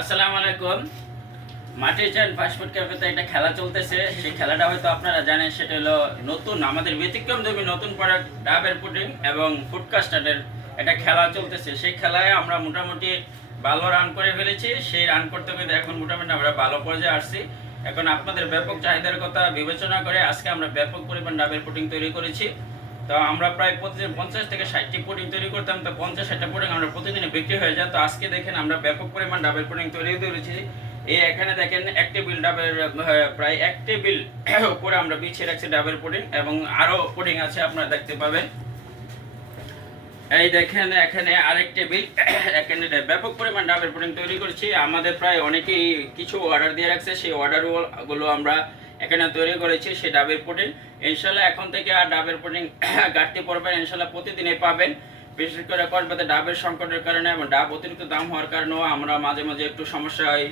আসসালামু আলাইকুম। মাটির চান ফাস্টফুড ক্যাফেতে একটা খেলা চলতেছে। সেই খেলাটা হয়তো আপনারা জানেন, সেটা হলো নতুন আমাদের ব্যতিক্রমধর্মী নতুন প্রোডাক্ট ডাবের পুডিং এবং ফুড কাস্টার্ডের একটা খেলা চলতেছে। সেই খেলায় আমরা মোটামুটি ভালো রান করে ফেলেছি। সেই রান করতে করতে এখন মোটামুটি আমরা ভালো পর্যায়ে আসছি। এখন আপনাদের ব্যাপক চাহিদার কথা বিবেচনা করে আজকে আমরা ব্যাপক পরিমাণ ডাবের পুডিং তৈরি করেছি। তো আমরা প্রায় প্রতিদিন 50 থেকে 60টি পুডিং তৈরি করতাম। তো 50-60টা পুডিং আমরা প্রতিদিনে বিক্রি হয়ে যায়। তো আজকে দেখেন আমরা ব্যাপক পরিমাণ ডাবের পুডিং তৈরি করেছি। এই এখানে দেখেন এক টেবিল ডাবের প্রায় এক টেবিল উপরে আমরা বিছিয়ে রাখছি ডাবের পুডিং, এবং আরো পুডিং আছে আপনারা দেখতে পাবেন। এই দেখেন এখানে আরেক টেবিল এখানে ব্যাপক পরিমাণ ডাবের পুডিং তৈরি করেছি। আমাদের প্রায় অনেকেই কিছু অর্ডার দিয়ে রাখছে, সেই অর্ডারগুলো আমরা এখানে তৈরি করেছি। সেই ডাবের পুডিং ইনশাল্লাহ এখন থেকে আর ডাবের পুডিং ঘাটতি পড়বেন, ইনশাল্লাহ প্রতিদিনই পাবেন। বিশেষ করে কসবাতে ডাবের সংকটের কারণে এবং ডাব অতিরিক্ত দাম হওয়ার কারণেও আমরা মাঝে মাঝে একটু সমস্যায়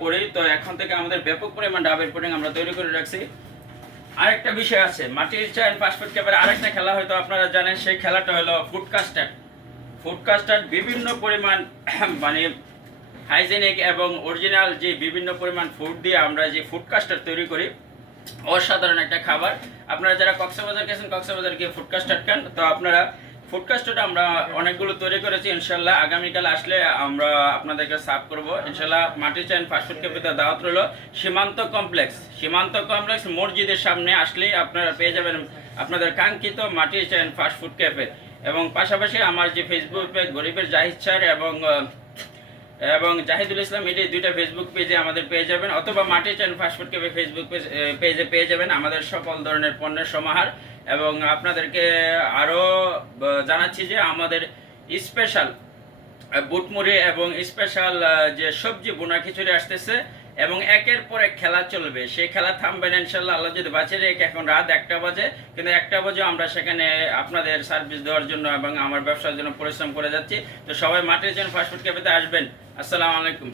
পড়ি। তো এখন থেকে আমাদের ব্যাপক পরিমাণ ডাবের পুডিং আমরা তৈরি করে রাখছি। আরেকটা বিষয় আছে, মাটির চায়ের ফাস্টফুড ক্যাফের আরেকটা খেলা হয়তো আপনারা জানেন। সেই খেলাটা হলো ফুড কাস্টার্ড। ফুড কাস্টার্ড বিভিন্ন পরিমাণ মানে হাইজেনিক এবং অরিজিনাল যে বিভিন্ন পরিমাণ ফুড দিয়ে আমরা যে ফুড কাস্টার্ড তৈরি করি, অসাধারণ একটা খাবার। আপনারা যারা কক্সবাজার গেছেন, কক্সবাজার গিয়ে ফুড কাস্টার্ড খান। তো আপনারা ফুড কাস্টার্ড আমরা অনেকগুলো তৈরি করেছি। ইনশাল্লাহ আগামীকাল আসলে আমরা আপনাদেরকে সার্ভ করব ইনশাল্লাহ। মাটির চাইন ফাস্টফুড ক্যাফেতে দাওয়াত রইল। সীমান্ত কমপ্লেক্স মসজিদের সামনে আসলেই আপনারা পেয়ে যাবেন আপনাদের কাঙ্ক্ষিত মাটির চাইন ফাস্টফুড ক্যাফে। এবং পাশাপাশি আমার যে ফেসবুক পেজ গরিবের জাহিদ স্যার এবং জাহিদুল ইসলাম, এটি দুইটা ফেসবুক পেজে আমাদের পেয়ে যাবেন, অথবা মাটির চাইন ফাস্টফুড ক্যাফে ফেসবুক পেজে পেয়ে যাবেন আমাদের সকল ধরনের পণ্যের সমাহার। এবং আপনাদেরকে আরও জানাচ্ছি যে আমাদের স্পেশাল বুটমুড়ি এবং স্পেশাল যে সবজি বোনা খিচুড়ি আসতেছে, এবং একের পর এক খেলা চলবে। সেই খেলা থামবে না ইনশাল্লাহ, আল্লাহ যদি বাঁচিয়ে রেখে। এখন রাত 1টা বাজে, কিন্তু 1টা বাজে আমরা সেখানে আপনাদের সার্ভিস দেওয়ার জন্য এবং আমার ব্যবসার জন্য পরিশ্রম করে যাচ্ছি। তো সবাই মাটির চাইন ফাস্টফুড ক্যাফেতে আসবেন। আসসালামু আলাইকুম।